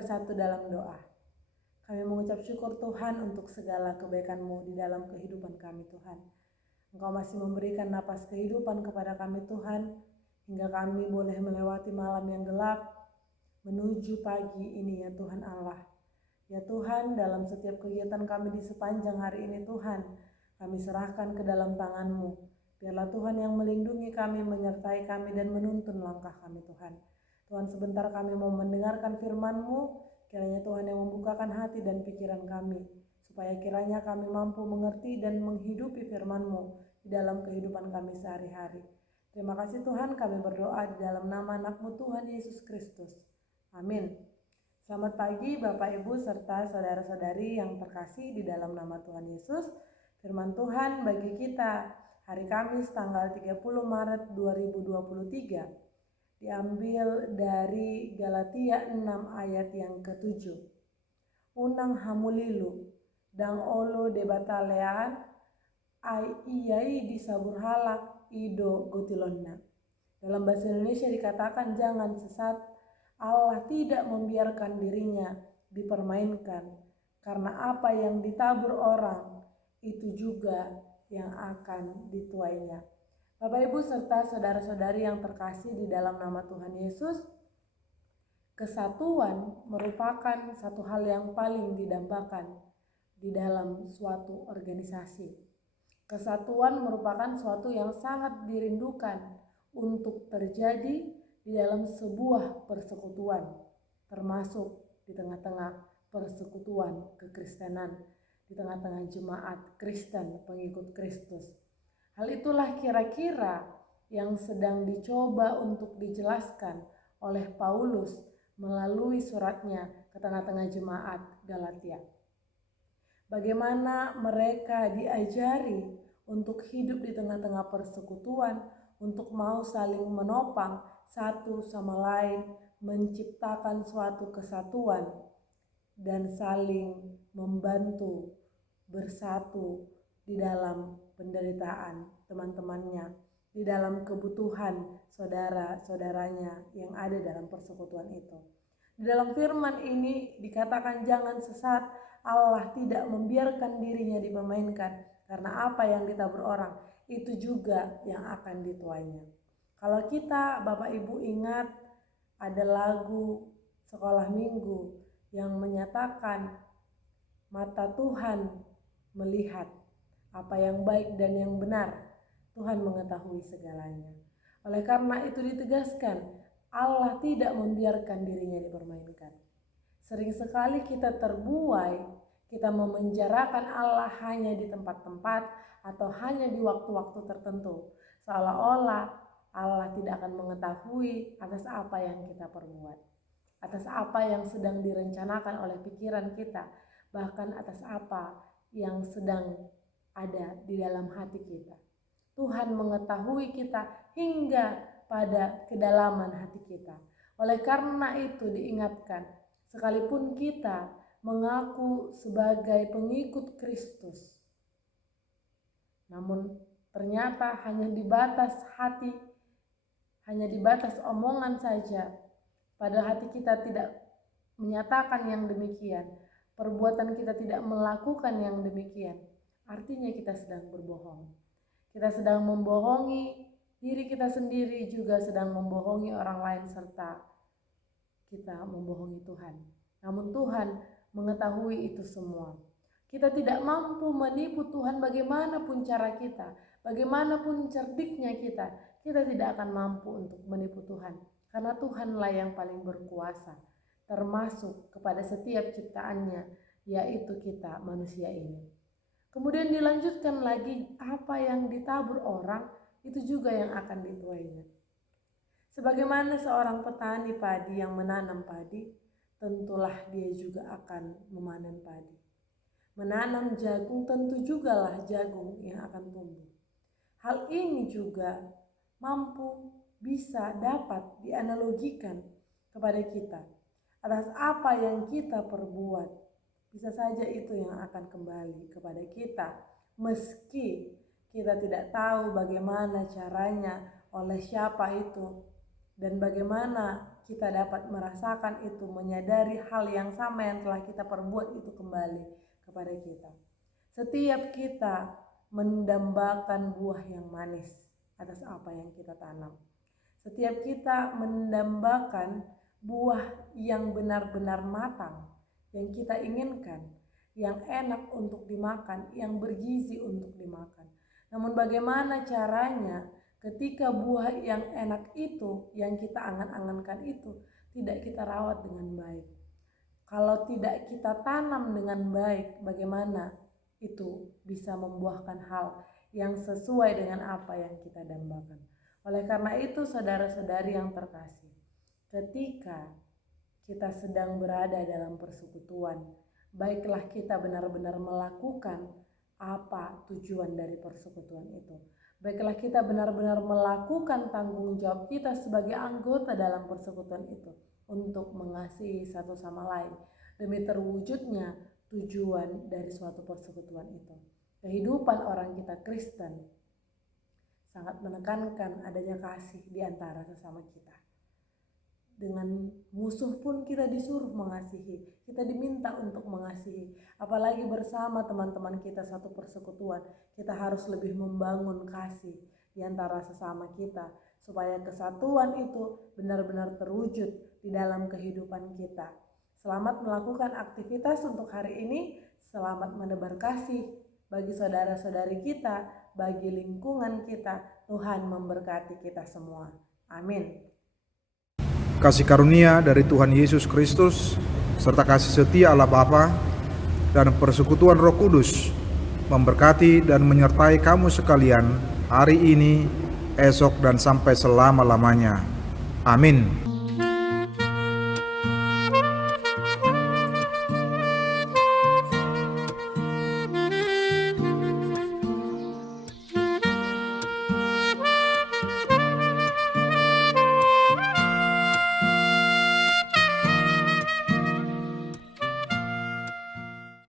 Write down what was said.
bersatu dalam doa. Kami mengucap syukur Tuhan untuk segala kebaikan-Mu di dalam kehidupan kami Tuhan. Engkau masih memberikan napas kehidupan kepada kami Tuhan, hingga kami boleh melewati malam yang gelap menuju pagi ini ya Tuhan Allah. Ya Tuhan, dalam setiap kegiatan kami di sepanjang hari ini Tuhan, kami serahkan ke dalam tangan-Mu. Biarlah Tuhan yang melindungi kami, menyertai kami dan menuntun langkah kami Tuhan. Tuhan, sebentar kami mau mendengarkan firman-Mu, kiranya Tuhan yang membukakan hati dan pikiran kami, supaya kiranya kami mampu mengerti dan menghidupi firman-Mu di dalam kehidupan kami sehari-hari. Terima kasih Tuhan, kami berdoa di dalam nama anak-Mu Tuhan Yesus Kristus. Amin. Selamat pagi Bapak Ibu serta saudara-saudari yang terkasih di dalam nama Tuhan Yesus. Firman Tuhan bagi kita hari Kamis tanggal 30 Maret 2023 diambil dari Galatia 6 ayat yang ke-7. Unang hamulilu dang olo debatalean ai iyai disabur halak ido gotilonna. Dalam bahasa Indonesia dikatakan jangan sesat. Allah tidak membiarkan dirinya dipermainkan, karena apa yang ditabur orang itu juga yang akan dituainya. Bapak Ibu serta saudara-saudari yang terkasih di dalam nama Tuhan Yesus, kesatuan merupakan satu hal yang paling didambakan di dalam suatu organisasi. Kesatuan merupakan suatu yang sangat dirindukan untuk terjadi di dalam sebuah persekutuan, termasuk di tengah-tengah persekutuan kekristenan, di tengah-tengah jemaat Kristen pengikut Kristus. Hal itulah kira-kira yang sedang dicoba untuk dijelaskan oleh Paulus melalui suratnya ke tengah-tengah jemaat Galatia. Bagaimana mereka diajari untuk hidup di tengah-tengah persekutuan, untuk mau saling menopang satu sama lain, menciptakan suatu kesatuan dan saling membantu bersatu di dalam penderitaan teman-temannya, di dalam kebutuhan saudara-saudaranya yang ada dalam persekutuan itu. Di dalam firman ini dikatakan jangan sesat, Allah tidak membiarkan dirinya dipermainkan, karena apa yang ditabur orang itu juga yang akan dituainya. Kalau kita Bapak Ibu ingat ada lagu sekolah minggu yang menyatakan mata Tuhan melihat apa yang baik dan yang benar, Tuhan mengetahui segalanya. Oleh karena itu ditegaskan Allah tidak membiarkan dirinya dipermainkan. Sering sekali kita terbuai, kita memenjarakan Allah hanya di tempat-tempat atau hanya di waktu-waktu tertentu, seolah-olah Allah tidak akan mengetahui atas apa yang kita perbuat, atas apa yang sedang direncanakan oleh pikiran kita, bahkan atas apa yang sedang ada di dalam hati kita. Tuhan mengetahui kita hingga pada kedalaman hati kita. Oleh karena itu diingatkan, sekalipun kita mengaku sebagai pengikut Kristus, namun ternyata hanya di batas hati, hanya di batas omongan saja, padahal hati kita tidak menyatakan yang demikian, perbuatan kita tidak melakukan yang demikian, artinya kita sedang berbohong. Kita sedang membohongi diri kita sendiri, juga sedang membohongi orang lain, serta kita membohongi Tuhan. Namun Tuhan mengetahui itu semua. Kita tidak mampu menipu Tuhan bagaimanapun cara kita, bagaimanapun cerdiknya kita tidak akan mampu untuk menipu Tuhan. Karena Tuhanlah yang paling berkuasa, termasuk kepada setiap ciptaannya, yaitu kita manusia ini. Kemudian dilanjutkan lagi, apa yang ditabur orang itu juga yang akan dituainya. Sebagaimana seorang petani padi yang menanam padi, tentulah dia juga akan memanen padi. Menanam jagung, tentu jugalah jagung yang akan tumbuh. Hal ini juga mampu bisa dapat dianalogikan kepada kita. Atas apa yang kita perbuat, bisa saja itu yang akan kembali kepada kita, meski kita tidak tahu bagaimana caranya, oleh siapa itu, dan bagaimana kita dapat merasakan itu, menyadari hal yang sama yang telah kita perbuat itu kembali kepada kita. Setiap kita mendambakan buah yang manis atas apa yang kita tanam. Setiap kita mendambakan buah yang benar-benar matang, yang kita inginkan, yang enak untuk dimakan, yang bergizi untuk dimakan. Namun bagaimana caranya ketika buah yang enak itu, yang kita angan-angankan itu, tidak kita rawat dengan baik? Kalau tidak kita tanam dengan baik, bagaimana itu bisa membuahkan hal yang sesuai dengan apa yang kita dambakan? Oleh karena itu, saudara-saudari yang terkasih, ketika kita sedang berada dalam persekutuan, baiklah kita benar-benar melakukan apa tujuan dari persekutuan itu. Baiklah kita benar-benar melakukan tanggung jawab kita sebagai anggota dalam persekutuan itu untuk mengasihi satu sama lain demi terwujudnya tujuan dari suatu persekutuan itu. Kehidupan orang kita Kristen sangat menekankan adanya kasih di antara sesama kita. Dengan musuh pun kita disuruh mengasihi, kita diminta untuk mengasihi. Apalagi bersama teman-teman kita satu persekutuan, kita harus lebih membangun kasih di antara sesama kita, supaya kesatuan itu benar-benar terwujud di dalam kehidupan kita. Selamat melakukan aktivitas untuk hari ini, selamat menebar kasih bagi saudara-saudari kita, bagi lingkungan kita. Tuhan memberkati kita semua. Amin. Kasih karunia dari Tuhan Yesus Kristus, serta kasih setia Allah Bapa dan persekutuan Roh Kudus memberkati dan menyertai kamu sekalian hari ini, esok, dan sampai selama-lamanya. Amin.